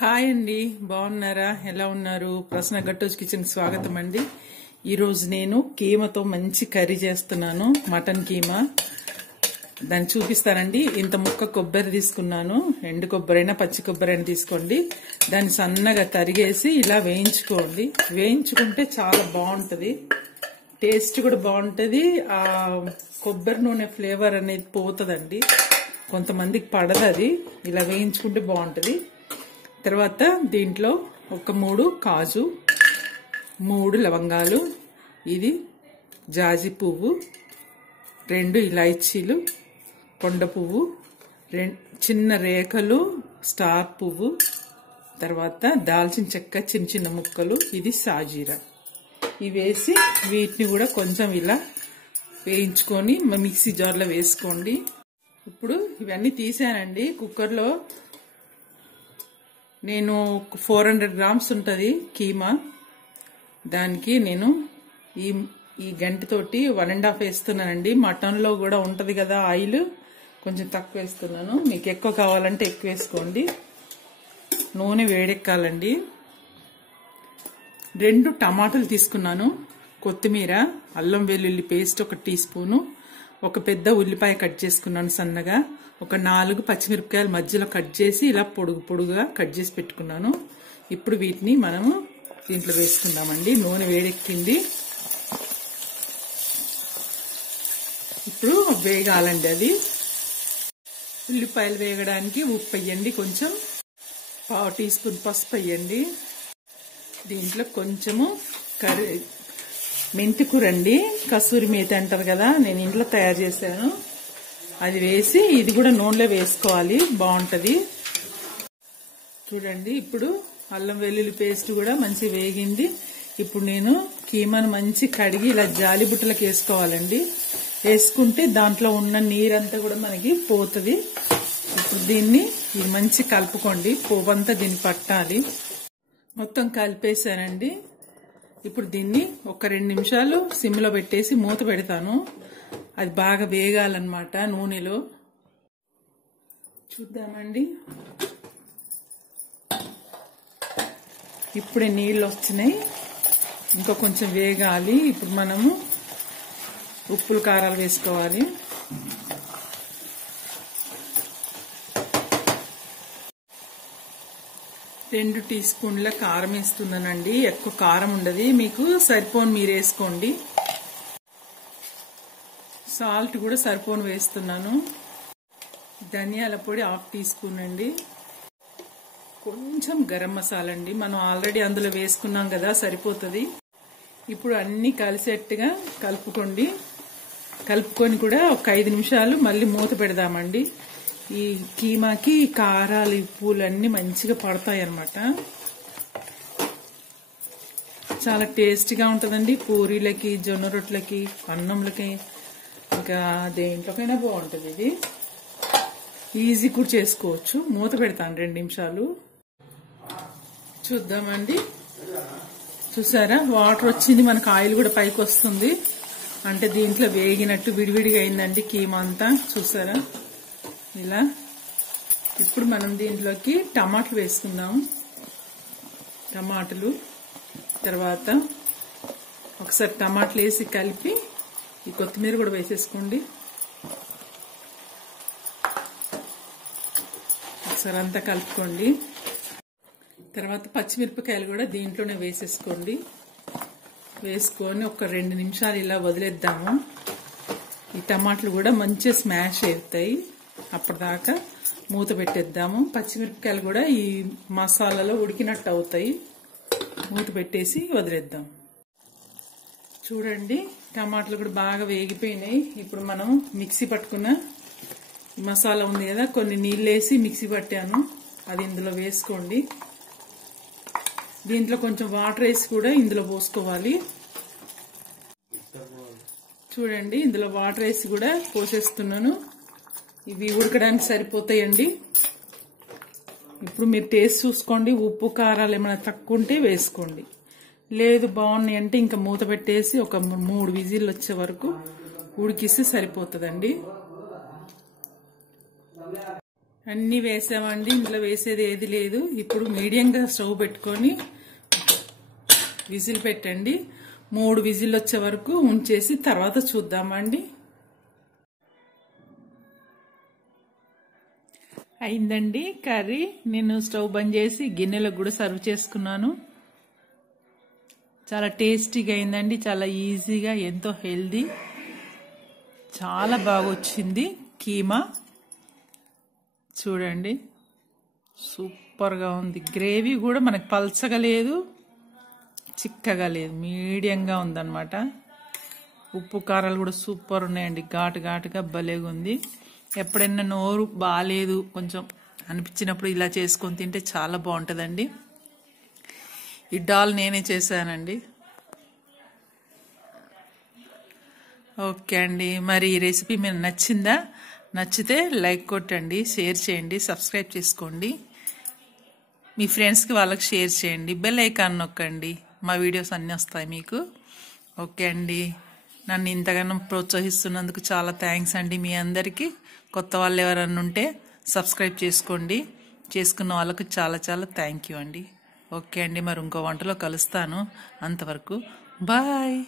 Hi అండి, బాగున్నారా? ఎలా ఉన్నారు? ప్రసన్న గట్టోజ్ కిచెన్ స్వాగతం అండి. ఈరోజు నేను కీమాతో మంచి కర్రీ చేస్తున్నాను. మటన్ కీమా దాన్ని చూపిస్తానండి. ఇంత ముక్క కొబ్బరి తీసుకున్నాను. ఎండు కొబ్బరైనా పచ్చి కొబ్బరైనా తీసుకోండి. దాన్ని సన్నగా తరిగేసి ఇలా వేయించుకోండి. వేయించుకుంటే చాలా బాగుంటది, టేస్ట్ కూడా బాగుంటది. ఆ కొబ్బరి నూనె ఫ్లేవర్ అనేది పోతుందండి. కొంతమందికి పడదు, అది ఇలా వేయించుకుంటే బాగుంటది. తర్వాత దీంట్లో ఒక 3 కాజు, 3 లవంగాలు, ఇది జాజి పువ్వు, 2 ఇలాచీలు, కొండ పువ్వు, చిన్న రేఖలు, స్టార్ పువ్వు, తర్వాత దాల్చిన చెక్క చిన్న చిన్న ముక్కలు, ఇది సాజీరా. ఇవి వేసి వీటిని కూడా కొంచెం ఇలా వేయించుకొని మిక్సీ జార్లో వేసుకోండి. ఇప్పుడు ఇవన్నీ తీసానండి. కుక్కర్లో నేను 400 గ్రామ్స్ ఉంటుంది కీమా. దానికి నేను ఈ గంటతోటి 1.5 వేస్తున్నానండి. మటన్లో కూడా ఉంటుంది కదా ఆయిల్, కొంచెం తక్కువ వేస్తున్నాను. మీకు ఎక్కువ కావాలంటే ఎక్కువ వేసుకోండి. నూనె వేడెక్కాలండి. 2 టమాటాలు తీసుకున్నాను, కొత్తిమీర, అల్లం వెల్లుల్లి పేస్ట్ 1 టీ స్పూను, ఒక పెద్ద ఉల్లిపాయ కట్ చేసుకున్నాను సన్నగా, ఒక 4 పచ్చిమిరపకాయలు మధ్యలో కట్ చేసి ఇలా పొడుగుగా కట్ చేసి పెట్టుకున్నాను. ఇప్పుడు వీటిని మనము దీంట్లో వేసుకుందామండి. నూనె వేడెక్కింది. ఇప్పుడు వేగాలండి అది. ఉల్లిపాయలు వేగడానికి ఉప్పు వేయండి, కొంచెం 1/2 టీ స్పూన్ పసుపు వేయండి. దీంట్లో కొంచెము మెంతికూర అండి, కసూరి మేతి అంటారు కదా, నేను ఇంట్లో తయారు చేశాను. అది వేసి ఇది కూడా నూనెలో వేసుకోవాలి, బాగుంటది. చూడండి, ఇప్పుడు అల్లం వెల్లుల్లి పేస్ట్ కూడా మంచి వేగింది. ఇప్పుడు నేను కీమాను మంచి కడిగి ఇలా జాలి బుట్టలకు వేసుకోవాలండి. వేసుకుంటే దాంట్లో ఉన్న నీరంతా కూడా మనకి పోతుంది. ఇప్పుడు దీన్ని మంచి కలుపుకోండి, పోవంతా దీన్ని పట్టాలి. మొత్తం కలిపేసానండి. ఇప్పుడు దీన్ని ఒక 2 నిమిషాలు సిమ్లో పెట్టేసి మూత పెడతాను. అది బాగా వేగాలన్నమాట నూనెలో. చూద్దామండి, ఇప్పుడే నీళ్ళు వచ్చినాయి, ఇంకా కొంచెం వేగాలి. ఇప్పుడు మనము ఉప్పులు కారాలు వేసుకోవాలి. రెండు టీ స్పూన్ల కారం వేస్తున్నానండి. ఎక్కువ కారం ఉండదు, మీకు సరిపోను మీరు వేసుకోండి. సాల్ట్ కూడా సరిపోను వేస్తున్నాను. ధనియాల పొడి 1/2 టీ స్పూన్ అండి. కొంచెం గరం మసాలా అండి, మనం ఆల్రెడీ అందులో వేసుకున్నాం కదా, సరిపోతుంది. ఇప్పుడు అన్ని కలిసేట్టుగా కలుపుకోండి. కలుపుకొని కూడా ఒక 5 నిమిషాలు మళ్ళీ మూత పెడదామండి. ఈ కీమాకి కారాలు ఉప్పులు అన్ని మంచిగా పడతాయి అన్నమాట. చాలా టేస్టీగా ఉంటుందండి. పూరీలకి, జొన్న రొట్టెలకి, అన్నంలకి, ఇంకా దేంట్లోకైనా బాగుంటుంది. ఇది ఈజీ కూడా చేసుకోవచ్చు. మూత పెడతాను 2 నిమిషాలు. చూద్దామండి, చూసారా వాటర్ వచ్చింది, మనకు ఆయిల్ కూడా పైకి వస్తుంది. అంటే దీంట్లో వేగినట్టు విడివిడిగా అయిందండి కీమా అంతా, చూసారా ఇలా. ఇప్పుడు మనం దీంట్లోకి టమాటాలు వేసుకుందాం. టమాటాలు తర్వాత ఒకసారి టమాటాలు వేసి కలిపి ఈ కొత్తిమీర కూడా వేసేసుకోండి. ఒకసారి అంతా కలుపుకోండి. తర్వాత పచ్చిమిరపకాయలు కూడా దీంట్లోనే వేసేసుకోండి. వేసుకొని ఒక 2 నిమిషాలు ఇలా వదిలేద్దాము. ఈ టమాటాలు కూడా మంచిగా స్మాష్ అవుతాయి. అప్పటిదాకా మూత పెట్టేద్దాము. పచ్చిమిరపకాయలు కూడా ఈ మసాలాలో ఉడికినట్టు అవుతాయి. మూత పెట్టేసి వదిలేద్దాం. చూడండి, టమాటాలు కూడా బాగా వేగిపోయినాయి. ఇప్పుడు మనం మిక్సీ పట్టుకున్న మసాలా ఉంది కదా, కొన్ని నీళ్ళు వేసి మిక్సీ పట్టాను, అది ఇందులో వేసుకోండి. దీంట్లో కొంచెం వాటర్ వేసి కూడా ఇందులో పోసుకోవాలి. చూడండి, ఇందులో వాటర్ వేసి కూడా పోసేస్తున్నాను. ఇవి ఉడకడానికి సరిపోతాయండి. ఇప్పుడు మీరు టేస్ట్ చూసుకోండి, ఉప్పు కారాలు ఏమైనా తక్కువ ఉంటే వేసుకోండి. లేదు బాగున్నాయి అంటే ఇంకా మూత పెట్టేసి ఒక 3 విజిల్లు వచ్చే వరకు ఉడికిస్తే సరిపోతుందండి. అన్నీ వేసామండి, ఇంట్లో వేసేది ఏది లేదు. ఇప్పుడు మీడియంగా స్టవ్ పెట్టుకొని విజిల్ పెట్టండి. 3 విజిల్ వచ్చే వరకు ఉంచేసి తర్వాత చూద్దామండి. అయిందండి కర్రీ. నేను స్టవ్ బంద్ చేసి గిన్నెలకు కూడా సర్వ్ చేసుకున్నాను. చాలా టేస్టీగా అయిందండి, చాలా ఈజీగా, ఎంతో హెల్దీ, చాలా బాగా వచ్చింది కీమా. చూడండి సూపర్గా ఉంది. గ్రేవీ కూడా మనకు పల్చగా లేదు, చిక్కగా లేదు, మీడియంగా ఉందన్నమాట. ఉప్పు కారాలు కూడా సూపర్ ఉన్నాయండి, ఘాటు ఘాటుగా భలేగా ఉంది. ఎప్పుడైనా నోరు బాగాలేదు కొంచెం అనిపించినప్పుడు ఇలా చేసుకొని తింటే చాలా బాగుంటుందండి. ఈ డాల్ నేనే చేశానండి. ఓకే అండి, మరి ఈ రెసిపీ మీకు నచ్చిందా? నచ్చితే లైక్ కొట్టండి, షేర్ చేయండి, సబ్స్క్రైబ్ చేసుకోండి, మీ ఫ్రెండ్స్కి వాళ్ళకి షేర్ చేయండి, బెల్ ఐకాన్ నొక్కండి, మా వీడియోస్ అన్నీ వస్తాయి మీకు. ఓకే అండి, నన్ను ఇంతగానో ప్రోత్సహిస్తున్నందుకు చాలా థ్యాంక్స్ అండి మీ అందరికీ. కొత్త వాళ్ళు ఎవరన్నా ఉంటే సబ్స్క్రైబ్ చేసుకోండి, చేసుకున్న వాళ్ళకు చాలా చాలా థ్యాంక్ యూ అండి. ఓకే అండి, మరి ఇంకో వంటలో కలుస్తాను. అంతవరకు బాయ్.